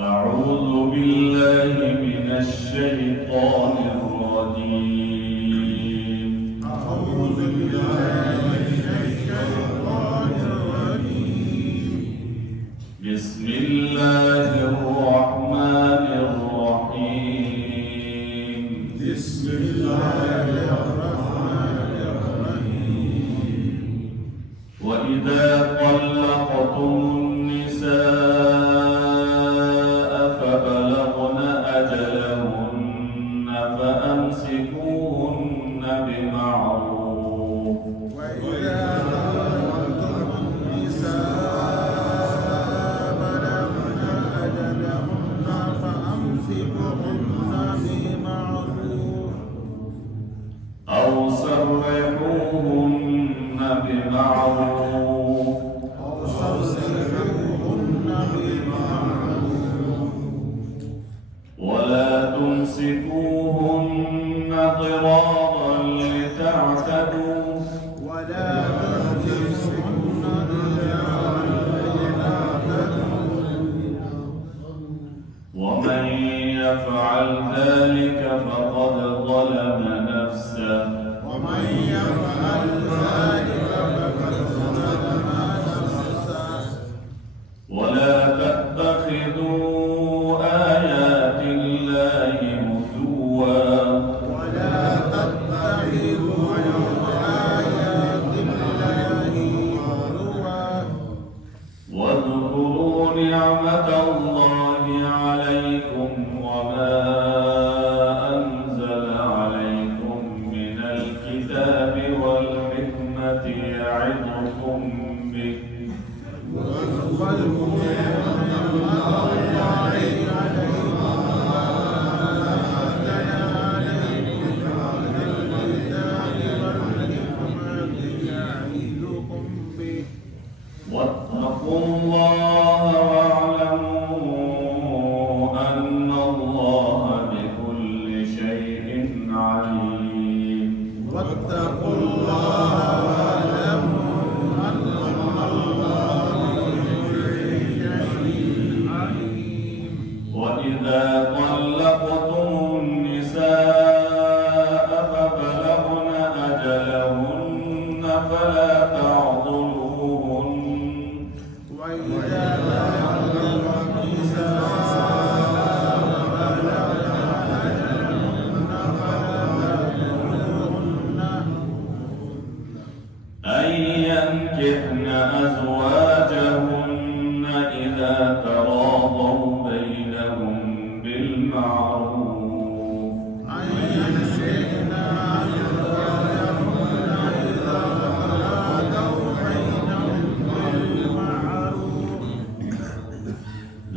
أعوذ بالله من الشيطان الرجيم. أعوذ بالله من الشيطان الرجيم. بسم الله الرحمن الرحيم. بسم الله الرحمن الرحيم. وإذا طلقتم النساء فبلغن أجلهن فأمسكوهن بمعروف. وإذا طلقتم النساء بلغن أجلهن فأمسكوهن بمعروف أو سرحوهن بمعروف أو سرحوهن بمعروف ولا تمسكوهن ضرارا لتعتدوا ولا تمسكوهن ضرارا لتعتدوا ومن يفعل ذلك فقد ظلم نفسه ومن يفعل ذلك فقد ظلم نفسه ولا تتخذوا آيات الله هزوا ولا تتخذوا آيات الله هزوا واذكروا نعمة الله عليكم وما أنزل عليكم من الكتاب والحكمة يعظكم به واذكروا نعمة الله عليكم وما أنزل عليكم من الكتاب والحكمة يعظكم به واتقوا الله واعلموا أن الله بكل شيء عليم. واتقوا الله واعلموا أن الله بكل شيء عليم. وإذا طلقتم النساء فبلغن أجلهن فلا تعضلوهن وإذا طلقتم النساء فبلغن أجلهن فلا تعضلوهن أن ينكحن أزواجهن إذا تراضوا بينهم بالمعروف أن يمسكن أزواجهن إذا تراضوا بينهم بالمعروف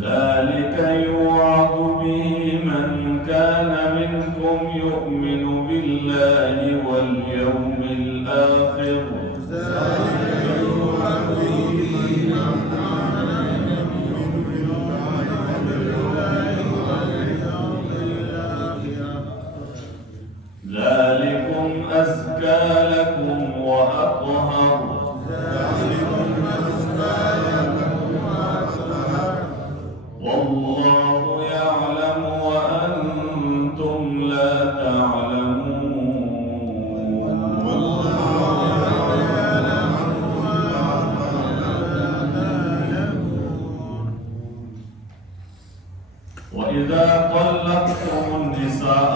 ذلك يوعظ به من كان منكم يؤمن بالله واليوم الآخر ذلك يوعظ به من كان منكم يؤمن بالله واليوم الآخر ذلكم أزكى لكم وأطهر ذلكم أزكى لكم وأطهر والله يعلم وأنتم لا تعلمون. والله يعلم وأنتم لا تعلمون. وإذا طلقتم النساء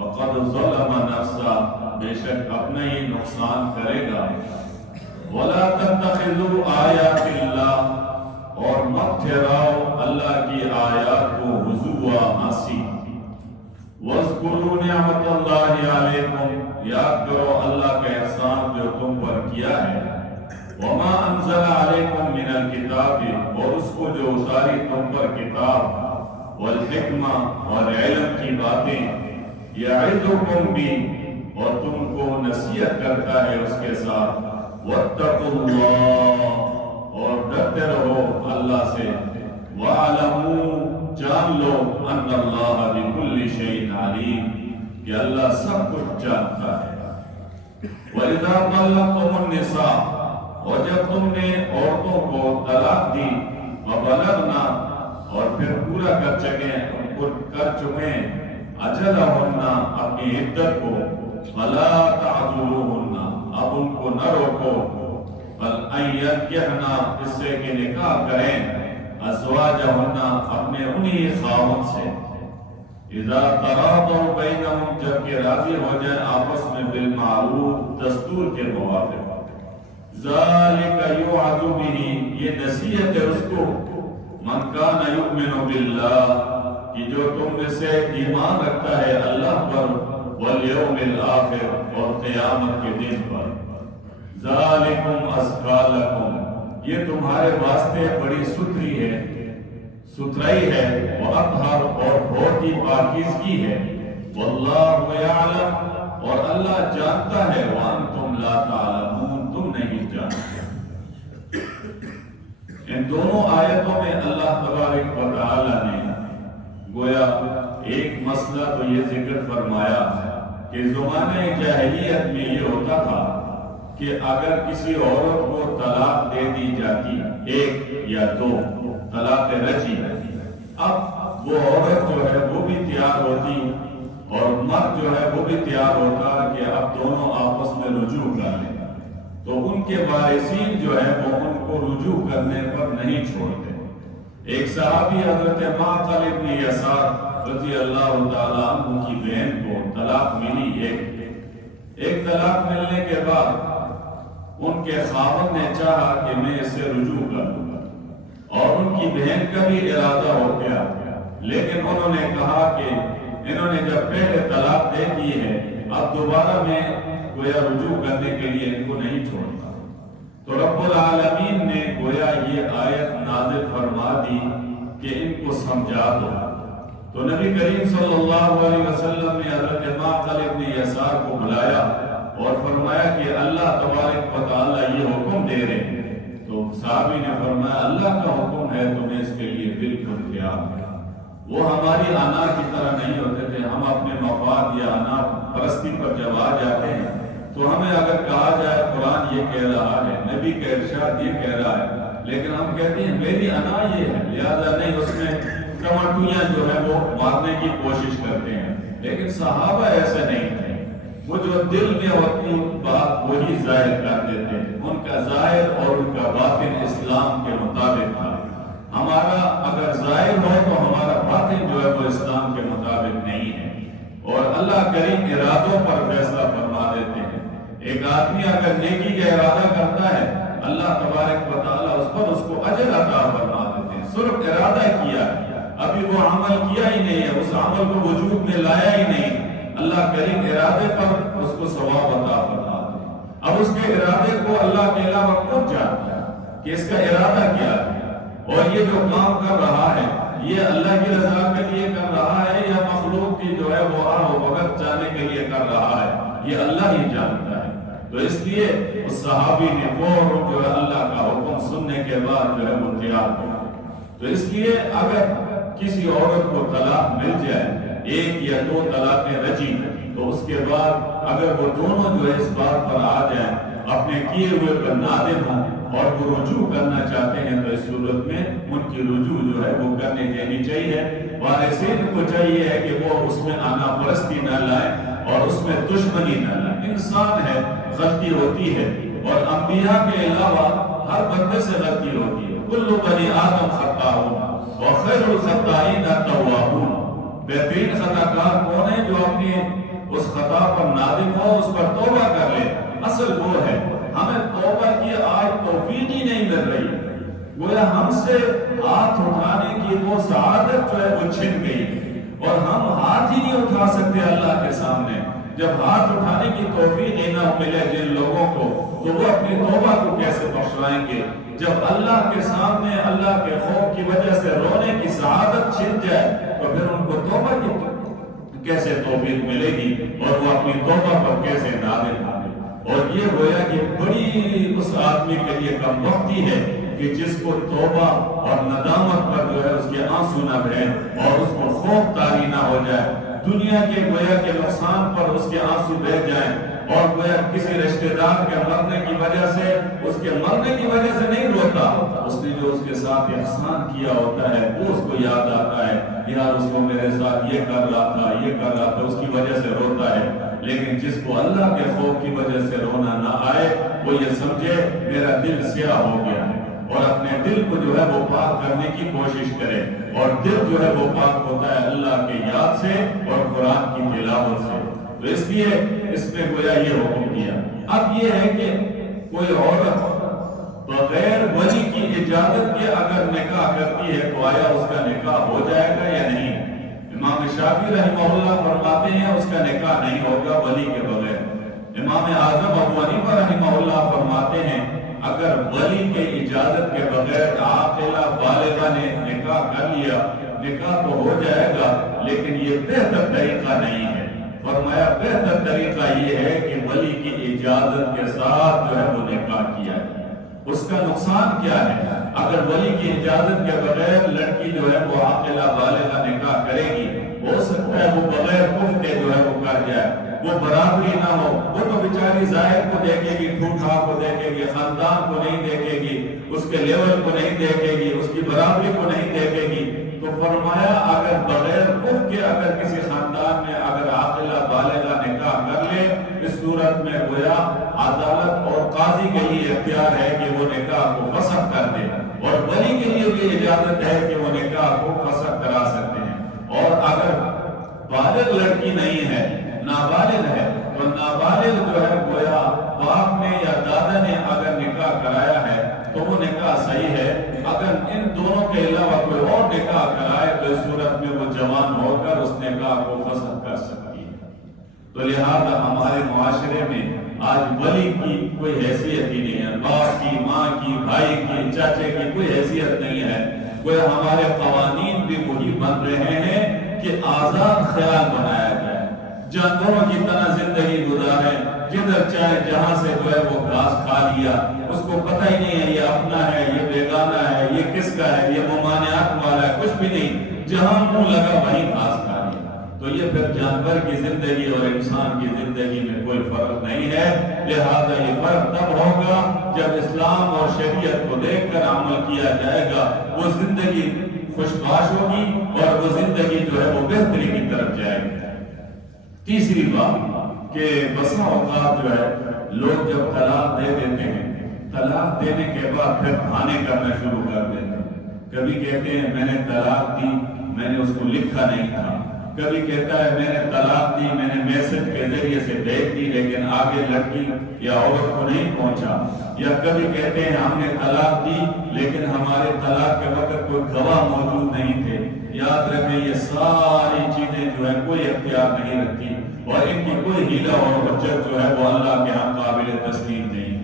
فقد ظلم نفسا، بے شک اپنا ہی نقصان کرے گا۔ ولا تتخذوا آیات اللہ، اور مت ٹھہراؤ اللہ کی آیات کو ہزوا ہنسی۔ وَاذْكُرُوا نِعْمَتَ اللَّهِ عَلَيْكُمْ، یاد کرو اللہ کا احسان جو تم پر کیا ہے۔ وَمَا أَنزَلَ عَلَيْكُمْ مِنَ الْكِتَابِ، اور اس کو جو اتاری تم پر کتاب، والحکمہ، اور علم کی باتیں، یعظکم بھی، اور تم کو نصیحت کرتا ہے اس کے ساتھ۔ وَاتَّقُوا اللَّهَ، اور ڈرتے رہو اللہ سے۔ وَاعْلَمُوا، جان لو، ان اللہ بكل شيء علیم، کہ اللہ سب کچھ جانتا ہے۔ وَإِذَا طَلَّقْتُمُ النِّسَاءَ، اور جب تم نے عورتوں کو طلاق دی، وَبَلَغْنَا، اور پھر پورا کر چکے اجلہن، اپنی عدت کو، فَلَا تَعْضُلُوهُنَّ، اب ان کو نہ روکو، بل أَن يَنكِحْنَ، اس سے کہ نکاح کریں، ازواجہن، اپنے انہی خاوند سے، اذا تراضوا بینہم، جب کہ راضی ہو جائیں آپس میں، بالمعروف، دستور کے موافق۔ ذالک یوعظ بہ، یہ نصیحت ہے اس کو، من کان یؤمن باللہ، کہ جو تم میں سے ایمان رکھتا ہے اللہ پر، والیوم الآخر، اور قیامت کے دن پر۔ ذالکم ازکی لکم، یہ تمہارے واسطے بڑی ستھرائی ہے، وَأَطْهَرُ، اور بہت ہی پاکیزگی ہے، وَاللَّهُ يَعْلَمُ، اور اللہ جانتا ہے، وَأَنْتُمْ لَا تَعْلَمُونَ، تم نہیں جانتے۔ ان دونوں آیتوں میں اللہ تبارک و تعالی نے گویا ایک مسئلہ تو یہ ذکر فرمایا کہ زمانہ جاہلیت میں یہ ہوتا تھا کہ اگر کسی عورت کو طلاق دے دی جاتی، ایک یا دو طلاق رجعی، اب وہ عورت جو ہے وہ بھی تیار ہوتی اور مرد جو ہے وہ بھی تیار ہوتا کہ اب دونوں آپس میں رجوع کر لیں، تو ان کے وارثین جو ہے وہ ان کو رجوع کرنے پر نہیں چھوڑتے۔ ایک صحابی حضرت معقل ابن یسار رضی اللہ تعالیٰ عنہ کی بہن کو طلاق ملی، ایک طلاق ملنے کے بعد ان کے خاوند نے چاہا کہ میں اس سے رجوع کر دوں گا، اور ان کی بہن کا بھی ارادہ ہو گیا، لیکن انہوں نے کہا کہ انہوں نے جب پہلے طلاق دے دی ہے، اب دوبارہ میں گویا رجوع کرنے کے لیے ان کو نہیں چھوڑتا۔ تو رب العالمین نے گویا یہ آیت نازل فرما دی کہ ان کو سمجھا دو۔ تو نبی کریم صلی اللہ علیہ وسلم نے حضرت معقل ابن یسار کو بلایا اور فرمایا کہ اللہ تبارک و تعالی یہ حکم دے رہے ہیں۔ تو صحابی نے فرمایا اللہ کا حکم ہے تو میں اس کے لیے بالکل تیار ہوں۔ وہ ہماری انا کی طرح نہیں ہوتے تھے، ہم اپنے مفاد یا انا پرستی پر جب آ جاتے ہیں تو ہمیں اگر کہا جائے قرآن یہ کہہ رہا ہے، نبی کا ارشاد یہ کہہ رہا ہے، لیکن ہم کہتے ہیں میری انا یہ ہے، لہذا نہیں، اس میں ٹماٹویاں جو ہے وہ مارنے کی کوشش کرتے ہیں۔ لیکن صحابہ ایسے نہیں تھے، وہ جو دل میں ہوتی بات وہی ظاہر کر دیتے، ان کا ظاہر اور ان کا باطن اسلام کے مطابق تھا۔ ہمارا اگر ظاہر ہو تو ہمارا باطن جو ہے وہ اسلام کے مطابق نہیں ہے، اور اللہ کریم ارادوں پر فیصلہ فرما دیتے ہیں۔ ایک آدمی اگر نیکی کا ارادہ کرتا ہے، اللہ تبارک و تعالیٰ اس کو اجر عطا فرما دیتے ہیں، صرف ارادہ کیا ہے، ابھی وہ عمل کیا ہی نہیں ہے، اس عمل کو وجود میں لایا ہی نہیں، اللہ کریم ارادے پر اس کو ثواب عطا فرما دے۔ اب اس کے ارادے کو اللہ کے علاوہ کون جانتا ہے کہ اس کا ارادہ کیا ہے، اور یہ جو کام کر رہا ہے یہ اللہ کی رضا کے لیے کر رہا ہے یا مخلوق کی جو ہے وہ آہ و بغض چاہنے کے لیے کر رہا ہے، یہ اللہ ہی جانتا ہے۔ تو اس لیے اس صحابی نے فوراً جو ہے اللہ کا حکم سننے کے بعد جو ہے وہ تیار ہو۔ تو اس لیے اگر کسی عورت کو طلاق مل جائے، ایک یا دو طلاقیں رجعی، تو اس کے بعد اگر وہ دونوں جو ہے اس بات پر آ جائیں، اپنے کیے ہوئے پر نادم ہوں اور وہ رجوع کرنا چاہتے ہیں، تو اس صورت میں ان کی رجوع جو ہے وہ کرنے دینی چاہیے۔ وارثین کو چاہیے ہے کہ وہ اس میں آنا پرستی نہ لائیں اور اس میں دشمنی نہ لائیں۔ انسان ہے، غلطی ہوتی ہے، اور انبیاء کے علاوہ ہر بندے سے غلطی ہوتی ہے۔ کل بنی آدم خطاؤن وخیر الخطائین التوابون، بہترین خطا کار کون ہے؟ جو اپنی اس خطا پر نادم ہو، اس پر توبہ کر لے۔ اصل وہ ہے ہمیں توبہ کی آج توفیق ہی نہیں مل رہی، گویا ہم سے ہاتھ اٹھانے کی وہ سعادت جو ہے وہ چھن گئی، اور ہم ہاتھ ہی نہیں اٹھا سکتے اللہ کے سامنے۔ جب ہاتھ اٹھانے کی توفیق ہی نہ ملے جن لوگوں کو، تو وہ اپنی توبہ کو کیسے بخشوائیں گے؟ جب اللہ کے سامنے اللہ کے خوف کی وجہ سے رونے کی سعادت چھن جائے تو پھر ان کو توبہ کی کیسے توفیق ملے گی، اور وہ اپنی توبہ پر کیسے نادم ہوں گے؟ اور یہ گویا کہ بڑی اس آدمی کے لیے کم وقتی ہے کہ جس کو توبہ اور ندامت پر جو ہے اس کے آنسو نہ بہیں اور اس کو خوف طاری نہ ہو جائے، دنیا کے گویا کے نقصان پر اس کے آنسو بہہ جائیں، اور گویا کسی رشتہ دار کے مرنے کی وجہ سے، اس کے مرنے کی وجہ سے نہیں روتا، اس نے جو اس کے ساتھ احسان کیا ہوتا ہے وہ اس کو یاد آتا ہے، یار اس کو میرے ساتھ یہ کر رہا تھا، یہ کر رہا تھا، اس کی وجہ سے روتا ہے۔ لیکن جس کو اللہ کے خوف کی وجہ سے رونا نہ آئے، وہ یہ سمجھے میرا دل سیاہ ہو گیا ہے، اور اپنے دل کو جو ہے وہ پاک کرنے کی کوشش کرے، اور دل جو ہے وہ پاک ہوتا ہے اللہ کے یاد سے اور قرآن کی تلاوت سے۔ تو اس لیے اس میں گویا یہ حکم دیا۔ اب یہ ہے کہ کوئی عورت بغیر ولی کی اجازت کے اگر نکاح کرتی ہے تو آیا اس کا نکاح ہو جائے گا یا نہیں؟ امام شافعی رحمہ اللہ فرماتے ہیں اس کا نکاح نہیں ہوگا ولی کے بغیر۔ امام اعظم ابو حنیفہ رحمہ اللہ فرماتے ہیں اگر ولی کے اجازت کے بغیر عاقلہ بالغہ نے نکاح کر لیا، نکاح تو ہو جائے گا، لیکن یہ بہتر طریقہ نہیں ہے۔ فرمایا بہتر طریقہ یہ ہے کہ ولی کی اجازت کے ساتھ جو ہے وہ نکاح کیا ہے۔ اس کا نقصان کیا ہے؟ اگر ولی کی اجازت کے بغیر لڑکی جو ہے وہ عاقلہ بالغہ نکاح کرے گی، ہو سکتا ہے وہ بغیر کفر کے جو ہے وہ کر جائے، وہ برابری نہ ہو، وہ تو بیچاری ظاہر کو دیکھے گی، ٹھوٹھا کو دیکھے گی، خاندان کو نہیں دیکھے گی، اس کے لیول کو نہیں دیکھے گی، اس کی برابری کو نہیں دیکھے گی۔ تو فرمایا اگر بغیر کفر کے اگر کسی خاندان میں اگر عاقلہ بالغہ نکاح کر لے، اس صورت میں گویا عدالت اور قاضی کے لیے اختیار ہے کہ وہ نکاح کو فسخ کر دے، اور ولی کے لیے بھی اجازت ہے کہ وہ نکاح کو فسخ کرا سکتے ہیں۔ اور اگر بالغ لڑکی نہیں ہے، نابالغ ہے، تو نابالغ جو ہے گویا باپ نے یا دادا نے اگر نکاح کرایا ہے تو وہ نکاح صحیح ہے۔ اگر ان دونوں کے علاوہ کوئی اور نکاح کرائے تو اس صورت میں وہ جوان ہو کر اس نکاح کو فسخ کر سکتی ہے۔ تو لہذا ہمارے معاشرے میں آج ولی کی کوئی حیثیت ہی نہیں ہے، باپ کی، ماں کی، بھائی کی، چاچے کی کوئی حیثیت نہیں ہے۔ گویا ہمارے قوانین بھی وہی بن رہے ہیں کہ آزاد خیال بنایا جائے، جانوروں کی طرح زندگی گزاریں، جدھر چاہے جہاں سے جو ہے وہ گھاس کھا لیا، اس کو پتہ ہی نہیں ہے یہ اپنا ہے، یہ بیگانہ ہے، یہ کس کا ہے، یہ ممانعات والا ہے، کچھ بھی نہیں، جہاں منہ لگا وہیں گھاس کھا لیا۔ تو یہ پھر جانور کی زندگی اور انسان کی زندگی میں کوئی فرق نہیں ہے۔ لہذا یہ فرق تب ہوگا جب اسلام اور شریعت کو دیکھ کر عمل کیا جائے گا، وہ زندگی خوشباش ہوگی اور وہ زندگی جو ہے وہ بہتری کی طرف جائے گی۔ تیسری بات کہ بسا اوقات جو ہے لوگ جب طلاق دے دیتے ہیں، طلاق دینے کے بعد پھر بہانے کرنا شروع کر دیتے ہیں۔ کبھی کہتے ہیں میں نے طلاق دی، میں نے اس کو لکھا نہیں تھا، کبھی کہتا ہے میں نے طلاق دی، میں نے میسج کے ذریعے سے بھیج دی لیکن آگے لڑکی یا عورت کو نہیں پہنچا، یا کبھی کہتے ہیں ہم نے طلاق دی لیکن ہمارے طلاق کے وقت کوئی گواہ موجود نہیں تھے۔ یاد رکھیں یہ ساری چیزیں جو ہے کوئی اختیار نہیں رکھتی، اور ان کی کوئی ہیلا اور حجت جو ہے وہ اللہ کے ہاں قابل تسلیم نہیں۔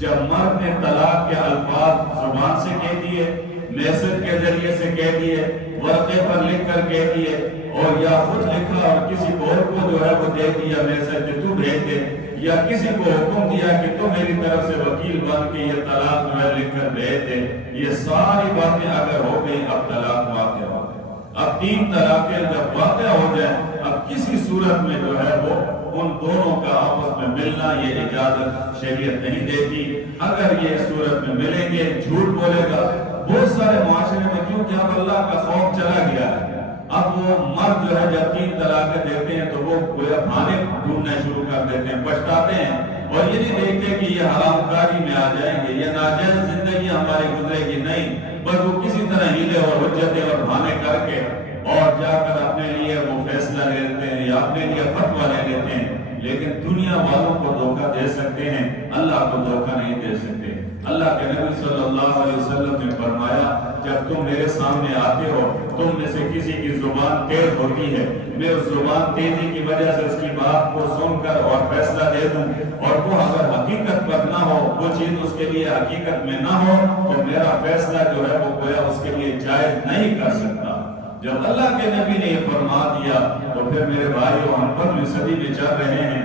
جب مرد نے طلاق کے الفاظ زبان سے کہہ دیے، میسج کے ذریعے سے کہہ دیے، ورقے پر لکھ کر کہہ دیے، اور یا خود لکھا اور کسی اور کو جو ہے وہ دے دیا میسج کہ تو بھیج دے، یا کسی کو حکم دیا کہ تو میری طرف سے وکیل بن کے یہ طلاق جو ہے لکھ کر بھیج دے، یہ ساری باتیں اگر ہو گئی اب طلاق واقع ہو گئی۔ اب 3 طلاقیں جب واقع ہو جائیں، اب کسی صورت میں جو ہے وہ ان دونوں کا آپس میں ملنا یہ اجازت شریعت نہیں دیتی۔ اگر یہ صورت میں ملیں گے، جھوٹ بولے گا، بہت سارے معاشرے میں کیونکہ اب اللہ کا خوف چلا گیا ہے، اب وہ مرد جو ہے جب 3 طلاقیں دیتے ہیں تو وہ گویا بہانے ڈھونڈنا شروع کر دیتے ہیں، پچھتاتے ہیں، اور یہ نہیں دیکھتے کہ یہ حرام کاری میں آ جائیں گے، یہ ناجائز زندگی ہماری گزرے گی، نہیں، بس وہ کسی طرح ہیلے اور حجتیں اور بہانے کر کے اور جا کر اپنے لیے وہ فیصلہ لے لیتے ہیں یا اپنے لیے فتویٰ لے لیتے ہیں، لیکن دنیا والوں کو دھوکہ دے سکتے ہیں، اللہ کو دھوکہ نہیں دے سکتے۔ اللہ کے نبی صلی اللہ علیہ وسلم نے فرمایا جب تم میرے سامنے آتے ہو، تم میں سے کسی کی زبان تیز ہوتی ہے، میں اس زبان تیزی کی وجہ سے اس کی بات کو سن کر اور فیصلہ دے دوں، اور وہ اگر حقیقت پر نہ ہو، وہ چیز اس کے لیے حقیقت میں نہ ہو، تو میرا فیصلہ جو ہے وہ گویا اس کے لیے جائز نہیں کر سکتا۔ جب اللہ کے نبی نے یہ فرما دیا تو پھر میرے بھائیو، ہم 15ویں صدی میں چل رہے ہیں،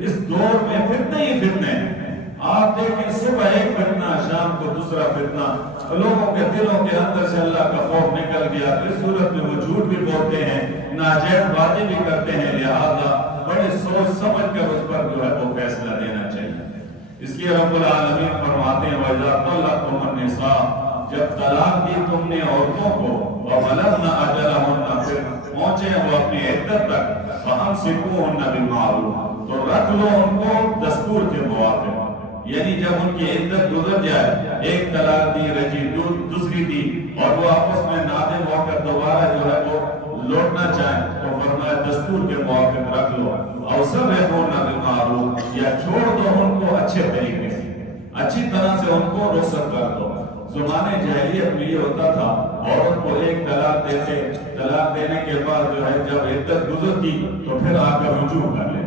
اس دور میں فتنے ہی فتنے ہیں۔ آپ دیکھیں صبح ایک فتنہ، شام کو دوسرا فتنہ، لوگوں کے دلوں کے اندر سے اللہ کا خوف نکل گیا، اس صورت میں وہ جھوٹ بھی بولتے ہیں، ناجائز باتیں بھی کرتے ہیں، لہذا بڑے سوچ سمجھ کر اس پر جو ہے وہ فیصلہ دینا چاہیے۔ اس لیے رب العالمین فرماتے ہیں وَإِذَا طَلَّقْتُمُ النِّسَاءَ، جب طلاق دی تم نے عورتوں کو، وَبَلَغْنَ أَجَلَهُنَّ، پھر پہنچے وہ اپنی عدت تک، فَأَمْسِكُوهُنَّ بِالْمَعْرُوفِ، تو رکھ لو ان کو دستور کے موافق۔ یعنی جب ان کی عدت گزر جائے، ایک طلاق دی رجی دوسری دی، اور وہ آپس میں نادم ہو کر دوبارہ جو ہے وہ لوٹنا چاہیں، تو فرمایا دستور کے موافق رکھ لو، اور سرحونا بالمعروف، یا چھوڑ دو ان کو اچھے طریقے سے، اچھی طرح سے ان کو رخصت کر دو۔ زمانے جاہلیت میں یہ ہوتا تھا، عورت کو ایک طلاق دیتے، طلاق دینے کے بعد جو ہے جب عدت گزرتی تو پھر آ کر رجوع کر لیتے،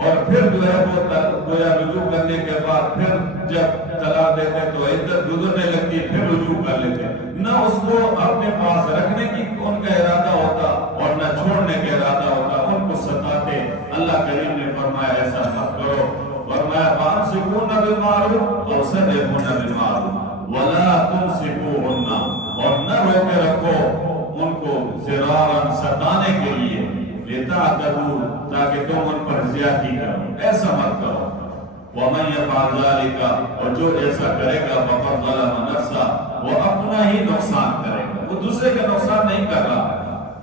اور پھر جو ہے وہ گویا رجوع کرنے کے بعد پھر جب طلاق دیتے تو عدت گزرنے لگتی، پھر رجوع کر لیتے، نہ اس کو اپنے پاس رکھنے کی ان کا ارادہ ہوتا اور نہ چھوڑنے کا ارادہ ہوتا، ان کو ستاتے۔ اللہ کریم نے فرمایا ایسا مت کرو، فرمایا فَأَمْسِكُوهُنَّ بِالْمَعْرُوفِ أَوْ سَرِّحُوهُنَّ بِالْمَعْرُوفِ وَلَا تُمْسِكُوهُنَّ، اور نہ روکے رکھو ان کو ضرارًا، ستانے کے لیے، لِتَعْتَدُوا، تاکہ تم ان پر زیادتی کرو، ایسا مت کرو۔ وَمَنْ يَفْعَلْ ذَلِكَ، اور جو ایسا کرے گا فَقَدْ ظَلَمَ نَفْسَهُ، وہ اپنا ہی نقصان کرے گا، وہ دوسرے کا نقصان نہیں کر رہا۔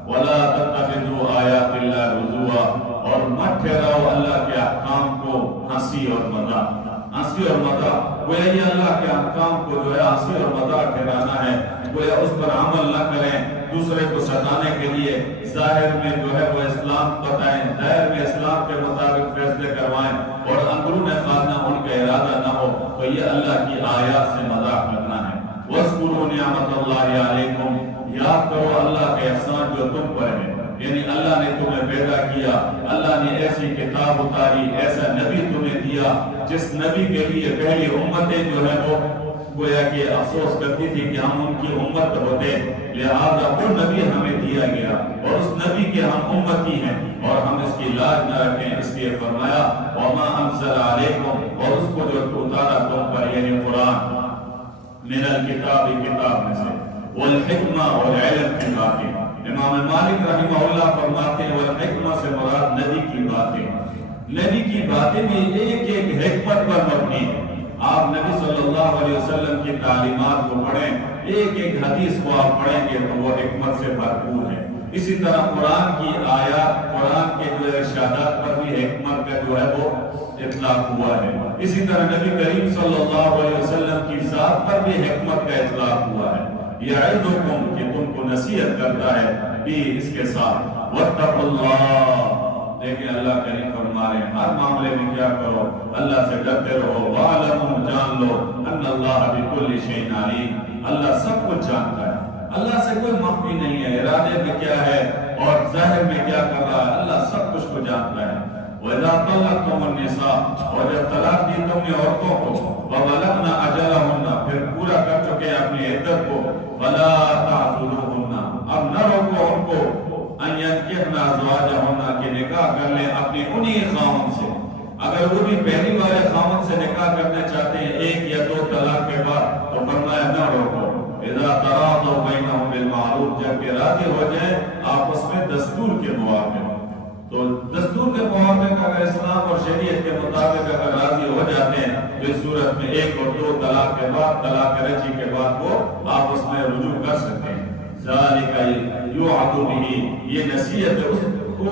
وَلَا تَتَّخِذُوا آيَاتِ اللَّهِ هُزُوًا، اور مت ٹھہراؤ اللہ کے احکام کو ہنسی اور مذاق، ہنسی اور مذاق، گویا یہ اللہ کے احکام کو جو ہے ہنسی اور مذاق ٹھہرانا ہے، گویا اس پر عمل نہ کریں، دوسرے کو ستانے کے لیے ظاہر میں جو ہے وہ اسلام بتائیں، ظاہر میں اسلام کے مطابق فیصلے کروائیں، اور اندرون خانہ ان کا ارادہ نہ ہو، تو یہ اللہ کی آیات سے مذاق کرنا ہے۔ وَاذْكُرُوا نِعْمَتَ اللَّهِ عَلَيْكُمْ، یاد کرو اللہ کے احسان جو تم پر ہے، یعنی اللہ نے تمہیں پیدا کیا، اللہ نے ایسی کتاب اتاری، ایسا نبی تمہیں دیا، جس نبی کے لیے پہلی امتیں جو ہے وہ گویا کہ افسوس کرتی تھی کہ ہم ان کی امت ہوتے، لہذا وہ نبی ہمیں دیا گیا، اور اس نبی کے ہم امتی ہیں، اور ہم اس کی لاج نہ رکھیں، اس لیے فرمایا وَمَا أَنزَلَ عَلَيْكُمْ، اور اس کو جو اتارا تم پر، یعنی قرآن، من الکتاب، کتاب میں سے، والحکمہ، اور علم کی باتیں۔ امام مالک رحمہ اللہ فرماتے ہیں والحکمہ سے مراد نبی کی باتیں، نبی کی باتیں بھی ایک ایک حکمت پر مبنی ہے۔ آپ نبی صلی اللہ علیہ وسلم کی تعلیمات کو پڑھیں، ایک ایک حدیث کو آپ پڑھیں گے تو وہ حکمت سے بھرپور ہے۔ اسی طرح قرآن کی آیات، قرآن کے جو ارشادات پر بھی حکمت کا جو ہے وہ اطلاق ہوا ہے۔ اسی طرح نبی کریم صلی اللہ علیہ وسلم کی ذات پر بھی حکمت کا اطلاق ہوا ہے۔ یعظکم، کہ تم کو نصیحت کرتا ہے بھی اس کے ساتھ، واتقوا اللہ، لیکن اللہ کریم فرما رہے ہیں ہر معاملے میں کیا کرو، اللہ سے ڈرتے رہو، وَاعْلَمُوا، جان لو، ان اللہ بكل شيء علیم، اللہ سب کچھ جانتا ہے، اللہ سے کوئی مخفی نہیں ہے، ارادے میں کیا ہے اور ظاہر میں کیا کر رہا ہے، اللہ سب کچھ کو جانتا ہے۔ وَإِذَا طَلَّقْتُمُ النِّسَاءَ، اور جب طلاق دی تم نے عورتوں کو، وَبَلَغْنَ أَجَلَهُنَّ، پھر پورا کر چکے اپنی عدت کو، فَلَا تَعْضُلُوهُنَّ، اب نہ روکو ان کو، أَن يَنكِحْنَ أَزْوَاجَهُنَّ، کہ نکاح کر لیں اپنی انہی خاوند سے، اگر وہ بھی پہلی والے خاوند سے نکاح کرنا چاہتے ہیں ایک یا دو طلاق کے بعد، تو فرمایا نہ روکو۔ اذا تراضوا بینہم بالمعروف، جب کہ راضی ہو جائیں آپس میں دستور کے موافق، تو دستور کے موافق اگر اسلام اور شریعت کے مطابق اگر راضی ہو جاتے ہیں تو اس صورت میں ایک اور دو طلاق کے بعد، طلاق رجعی کے بعد وہ آپس میں رجوع کر سکتے ہیں۔ ذالک یوعظ بہ، یہ نصیحت ہے اس کو،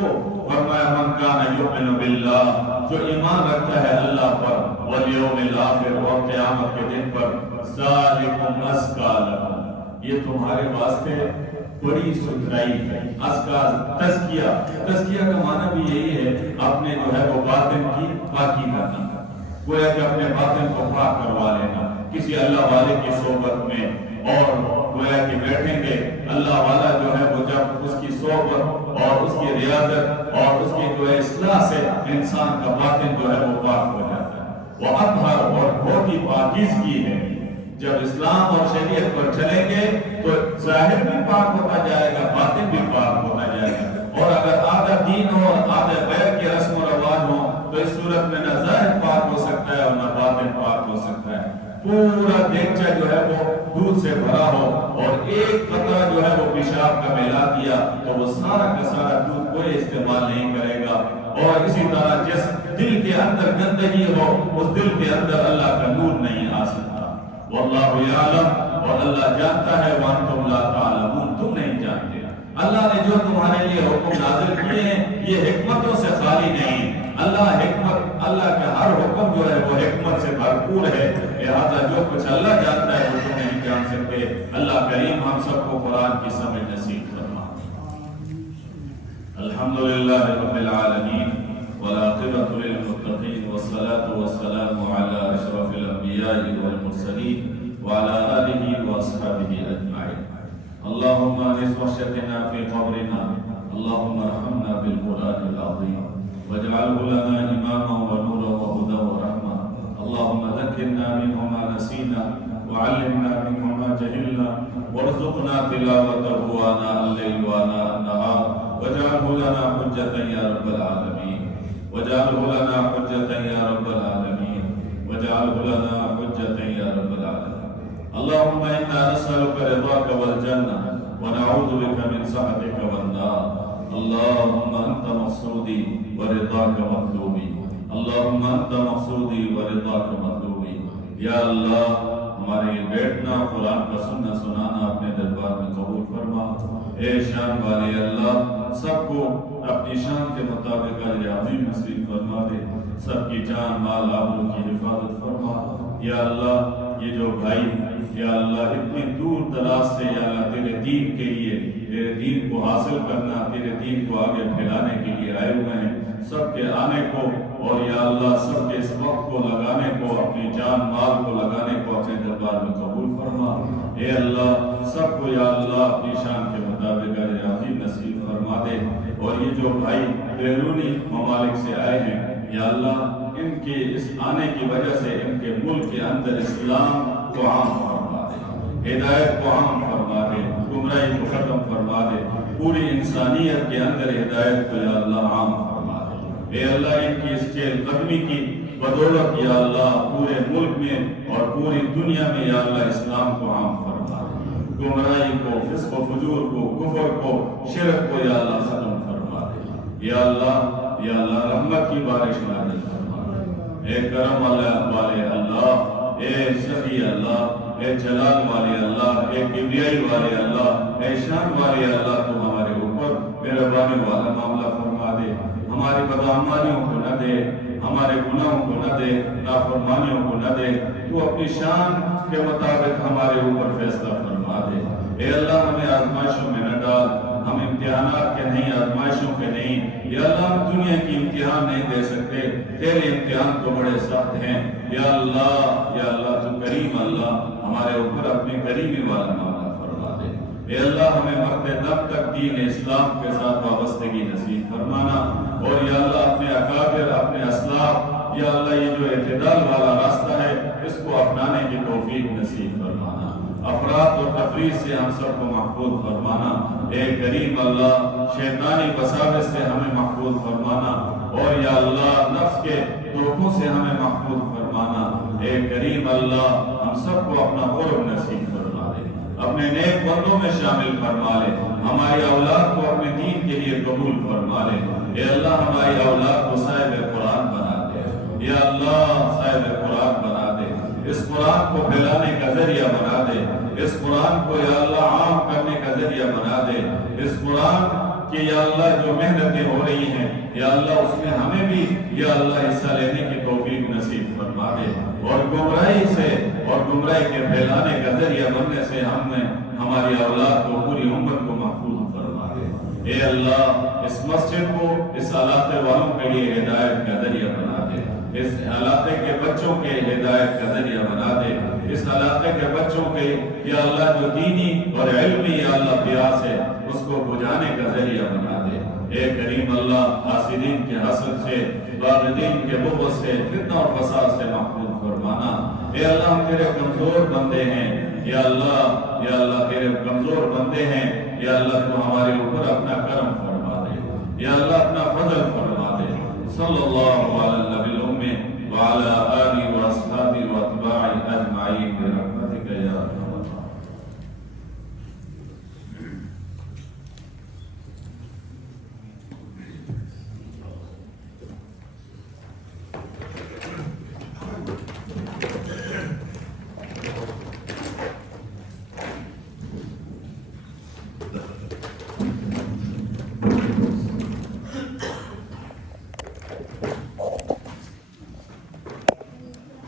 فرمایا من کان یؤمن باللہ، جو ایمان رکھتا ہے اللہ پر، والیوم الاخر، اور قیامت کے دن پر، ذالکم ازکی لکم، یہ تمہارے واسطے بڑی ستھرائی ہے، تزکیہ کا معنی بھی یہی ہے اپنے جو ہے وہ باطن کی پاکی کرنا، گویا کہ اپنے باطن کو پاک کروا لینا کسی اللہ والے کی صحبت میں، اور گویا کہ بیٹھیں گے اللہ والا جو ہے وہ جب اس کی صحبت اور اس کی ریاضت اور اس کی جو ہے اصلاح سے انسان کا باطن جو ہے وہ پاک ہو جاتا ہے، وہ اطہر اور بہت ہی پاکیزگی ہے۔ جب اسلام اور شریعت پر چلیں گے تو ظاہر بھی پاک ہوتا جائے گا، باطن بھی پاک ہوتا جائے گا، اور اگر آدھا دین ہو اور آدھا غیر کے رسم و رواج ہو تو اس صورت میں نہ ظاہر پاک ہو سکتا ہے اور نہ باطن پاک ہو سکتا ہے۔ پورا دیگچہ جو ہے وہ دودھ سے بھرا ہو اور ایک قطرہ جو ہے وہ پیشاب کا ملا دیا تو وہ سارا کا سارا دودھ کوئی استعمال نہیں کرے گا، اور اسی طرح جس دل کے اندر گندگی ہو اس دل کے اندر اللہ کا نور نہیں آ سکتا۔ واللہ یعلم، اور اللہ جانتا ہے، وانتم لا تعلمون، تم نہیں جانتے۔ اللہ نے جو تمہارے لیے حکم نازل کیے ہیں یہ حکمتوں سے خالی نہیں، اللہ کا ہر حکم جو ہے وہ حکمت سے بھرپور ہے، لہذا جو کچھ اللہ جانتا ہے وہ تم نہیں جان سکتے۔ اللہ کریم ہم سب کو قرآن کی سمجھ نصیب فرما۔ الحمدللہ رب العالمین والعاقبۃ للمتقین والصلاة والسلام علی اشرف الانبیاء والمرسلین وعلى آلہ واصحابہ اجمعین۔ اللہم انس وحشتنا فی قبرنا، اللہم ارحمنا بالقرآن العظیم واجعله لنا اماما ونورا وهدى ورحمة، اللهم ذكرنا منه ما نسينا وعلمنا منه ما جهلنا وارزقنا تلاوته آناء الليل وآناء النهار واجعله لنا حجة يا رب العالمين، واجعله لنا حجة يا رب العالمين، واجعله لنا حجة يا رب العالمين۔ اللهم إنا نسألك رضاك والجنة ونعوذ بك من سخطك والنار، اللهم أنت مقصودي ورضاك مطلوبي، اللهم أنت مقصودي ورضاك مطلوبي۔ یا اللہ ہمارے بیٹھنا قرآن کا سنانا اپنے دربار میں قبول فرما۔ اے شان والے اللہ، سب کو اپنی شان کے مطابق اجر عظیم نصیب فرما دے، سب کی جان مال آبرو کی حفاظت فرما۔ یا اللہ یہ جو بھائی یا اللہ اتنی دور دراز سے یا اللہ تیرے دین کے لیے، تیرے دین کو حاصل کرنا، تیرے دین کو آگے پھیلانے کے لیے آئے ہوئے ہیں، سب کے آنے کو اور یا اللہ سب کے اس وقت کو لگانے کو، اپنی جان مال کو لگانے کو اپنے دربار میں قبول فرما۔ اے اللہ سب کو یا اللہ اپنی شان کے مطابق اجر عظیم نصیب فرما دے، اور یہ جو بھائی بیرونی ممالک سے آئے ہیں یا اللہ ان کے اس آنے کی وجہ سے ان کے ملک کے اندر اسلام کو عام فرما دے، ہدایت کو عام فرما دے، گمراہی کو ختم فرما دے، پوری انسانیت کے اندر ہدایت کو یا اللہ عام فرما دے۔ اے اللہ ان کی اس چہل قدمی کی بدولت یا اللہ پورے ملک میں اور پوری دنیا میں یا اللہ اسلام کو عام فرما دے، گمراہی کو، فسق و فجور کو، کفر کو، شرک کو یا اللہ ختم فرما دے۔ یا اللہ رحمت کی بارش نازل فرما دے۔ اے کرم والے اللہ، اے سخی اللہ، اے جلال والے اللہ، اے کبریائی والے اللہ، اے شان والے اللہ، تو ہمارے اوپر مہربانی والا معاملہ فرما دے، ہماری بدعمالیوں کو نہ دے، ہمارے گناہوں کو نہ دے، نافرمانیوں کو نہ دے، تو اپنی شان کے مطابق ہمارے اوپر فیصلہ فرما دے۔ اے اللہ ہمیں آزمائشوں میں نہ ڈال، ہم امتحانات کے نہیں، آزمائشوں کے نہیں، یا اللہ ہم دنیا کی امتحان نہیں دے سکتے، تیرے امتحان تو بڑے سخت ہیں۔ یا اللہ تو کریم اللہ، ہمارے اوپر اپنی کریمی والا معاملہ فرما دے۔ اے اللہ ہمیں مرتے دم تک دین اسلام کے ساتھ وابستگی نصیب فرمانا، اور یا اللہ اپنے اکابر، اپنے اسلاف، یا اللہ یہ جو اعتدال والا راستہ ہے اس کو اپنانے کی توفیق نصیب فرمانا، افراد اور تفریح سے ہم سب کو محفوظ فرمانا۔ اے کریم اللہ شیطانی وساوس سے ہمیں محفوظ فرمانا، اور یا اللہ نفس کے دھوکوں سے ہمیں محفوظ فرمانا۔ اے کریم اللہ ہم سب کو اپنا قرب نصیب فرما دے، اپنے نیک بندوں میں شامل فرما لے، ہماری اولاد کو اپنے دین کے لیے قبول فرما لے۔ اے اللہ ہماری اولاد کو صاحب قرآن بنا دے، یا اللہ صاحب قرآن بنا دے، اس قرآن کو پھیلانے کا ذریعہ بنا دے، اس قرآن کو یا اللہ عام کرنے کا ذریعہ بنا دے، اس قرآن کی یا اللہ جو محنتیں ہو رہی ہیں یا اللہ اس میں ہمیں بھی یا اللہ حصہ لینے کی توفیق نصیب فرما دے، اور گمراہی سے اور گمراہی کے پھیلانے کا ذریعہ بننے سے ہمیں ہماری اولاد کو پوری امت کو محفوظ فرما دے۔ اے اللہ اس مسجد کو اس علاقے والوں کے لیے ہدایت کا ذریعہ بنا دے، اس علاقے کے بچوں کے ہدایت کا ذریعہ بنا دے، اس علاقے کے بچوں کے یا اللہ جو دینی اور علمی یا اللہ پیاس ہے اس کو بجھانے کا ذریعہ بنا دے۔ اے کریم اللہ حاسدین کے حسد سے، باغدین کے بغض سے، فتنہ اور فساد سے محفوظ فرمانا۔ اے اللہ ہم تیرے کمزور بندے ہیں، یا اللہ تیرے کمزور بندے ہیں، یا اللہ تو ہمارے اوپر اپنا کرم فرما دے، یا اللہ اپنا فضل فرما دے۔ صلی اللہ علی النبی الأمی وعلی